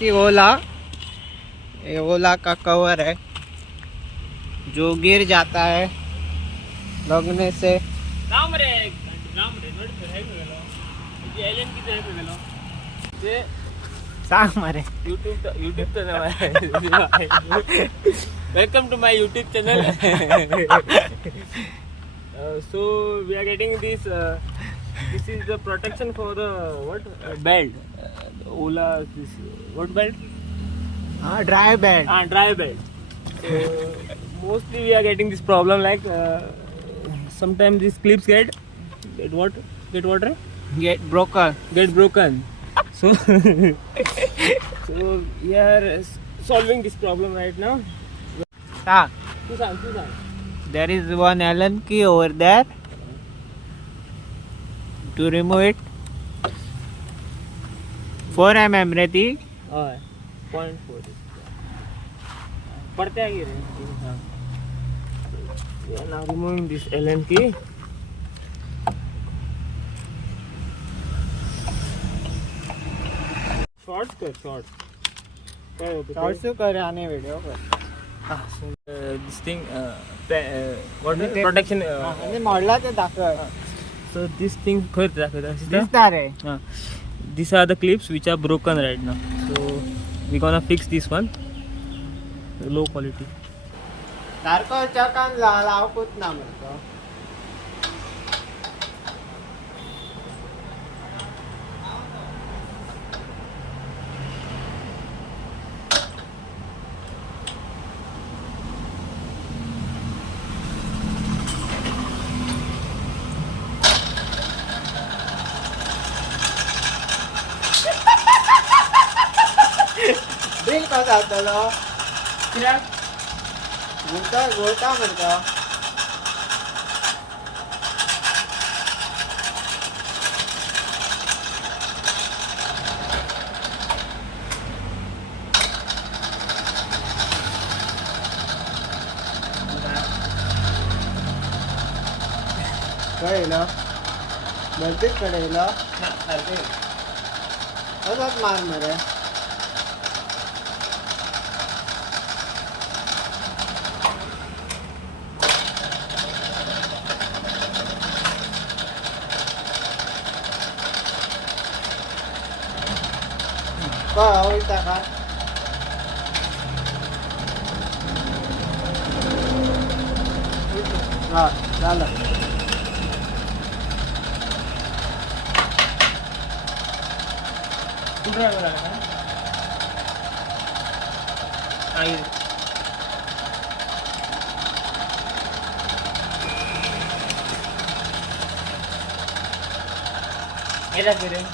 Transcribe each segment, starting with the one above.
कि ओला, ये ओला का कवर है जो गिर जाता है लगने से। राम रे नोट पे गेलो जे एलियन की तरह पे गेलो जे सांग मारे YouTube तो welcome to my YouTube channel. So we are getting this this is the protection for the belt. Ola this what belt? हाँ dry bed. Dry belt. So mostly we are getting this problem like sometimes these clips get what get broken. get broken. So so we are solving this problem right now. सांग तू सांग there is one Allen key over there to remove it. 4 mm रहती। 0.4 पढ़ते आगे रे. We are now removing this Allen key. Shorts कर shorts. Short से कर आने वीडियो पर This thing what is protection. आणि मॉडला ते दाखव So this thing खरं दाखवता. दिसणार रे। These are the clips which are broken right now. So we're gonna fix this one. Low quality. सारखं चकान लावकूच ना म्हणतो। बिल कसं जातलो? गोळता म्हणतो। कळलं? भलतीच कळलं? तसंच मार मरे। होता का हाँ झालं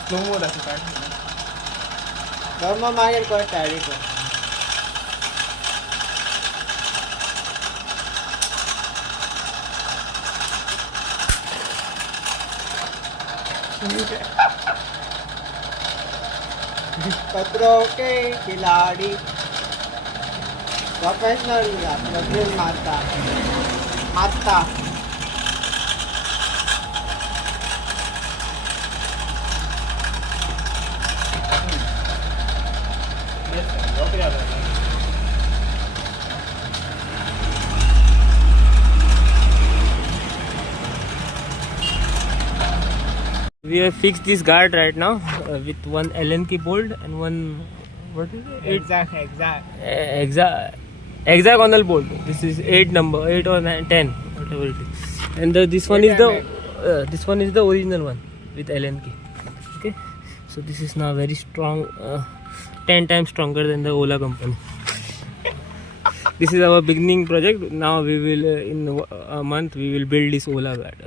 स्लो मोड असं काय मग मागेल कळत आहे पत्रों के खिलाड़ी प्रोफेशनल मारता We have fixed this guard right now with one Allen key bolt and one what is it? Hexagonal bolt. This is 8 or 10, whatever it is. And this one is the original one with Allen key. Okay, so this is now very strong, 10 times stronger than the Ola company. This is our beginning project. Now we will in a month we will build this Ola guard.